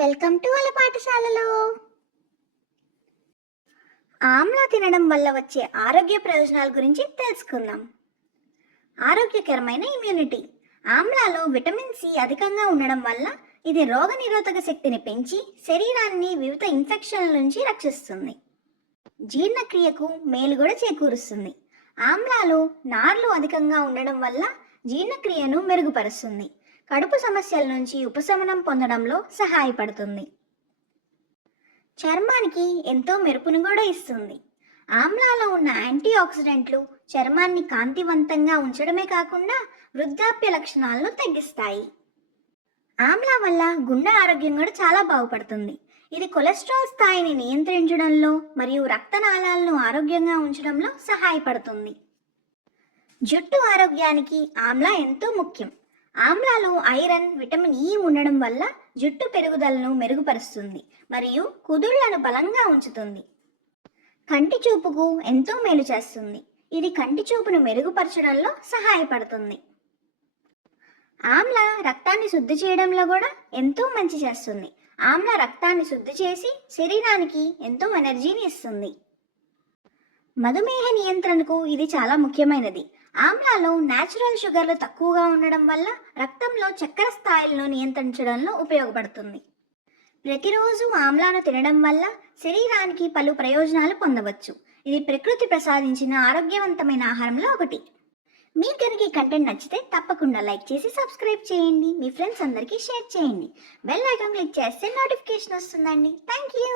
Welcome to వాళ్ళ పాఠశాలలో. ఆమ్లా తినడం వల్ల వచ్చే ఆరోగ్య ప్రయోజనాల గురించి తెలుసుకుందాం. ఆరోగ్యకరమైన ఇమ్యూనిటీ. ఆమ్లాలో విటమిన్ సి అధికంగా ఉండడం వల్ల ఇది రోగనిరోధక శక్తిని పెంచి శరీరాన్ని వివిధ ఇన్ఫెక్షన్ల నుంచి రక్షిస్తుంది. జీర్ణక్రియకు మేలు కూడా చేకూరుస్తుంది. ఆమ్లాలో నార్లు అధికంగా ఉండడం వల్ల జీర్ణక్రియను మెరుగుపరుస్తుంది. కడుపు సమస్యల నుంచి ఉపశమనం పొందడంలో సహాయపడుతుంది. చర్మానికి ఎంతో మెరుపును కూడా ఇస్తుంది. ఆమ్లాలో ఉన్న యాంటీ ఆక్సిడెంట్లు చర్మాన్ని కాంతివంతంగా ఉంచడమే కాకుండా వృద్ధాప్య లక్షణాలను తగ్గిస్తాయి. ఆమ్లా వల్ల గుండె ఆరోగ్యం కూడా చాలా బాగుపడుతుంది. ఇది కొలెస్ట్రాల్ స్థాయిని నియంత్రించడంలో మరియు రక్తనాళాలను ఆరోగ్యంగా ఉంచడంలో సహాయపడుతుంది. జుట్టు ఆరోగ్యానికి ఆమ్లా ఎంతో ముఖ్యం. ఆమ్లాలో ఐరన్, విటమిన్ ఇ ఉండడం వల్ల జుట్టు పెరుగుదలను మెరుగుపరుస్తుంది మరియు కుదుళ్లను బలంగా ఉంచుతుంది. కంటి చూపుకు ఎంతో మేలు చేస్తుంది. ఇది కంటి చూపును మెరుగుపరచడంలో సహాయపడుతుంది. ఆమ్లా రక్తాన్ని శుద్ధి చేయడంలో కూడా ఎంతో మంచి చేస్తుంది. ఆమ్లా రక్తాన్ని శుద్ధి చేసి శరీరానికి ఎంతో ఎనర్జీని ఇస్తుంది. మధుమేహ నియంత్రణకు ఇది చాలా ముఖ్యమైనది. ఆమ్లాలో న్యాచురల్ షుగర్లు తక్కువగా ఉండడం వల్ల రక్తంలో చక్కెర స్థాయిలను నియంత్రించడంలో ఉపయోగపడుతుంది. ప్రతిరోజు ఆమ్లాను తినడం వల్ల శరీరానికి పలు ప్రయోజనాలు పొందవచ్చు. ఇది ప్రకృతి ప్రసాదించిన ఆరోగ్యవంతమైన ఆహారంలో ఒకటి. మీకు కనుక ఈ కంటెంట్ నచ్చితే తప్పకుండా లైక్ చేసి సబ్స్క్రైబ్ చేయండి. మీ ఫ్రెండ్స్ అందరికీ షేర్ చేయండి. బెల్ ఐకాన్ క్లిక్ చేస్తే నోటిఫికేషన్ వస్తుందండి. Thank you.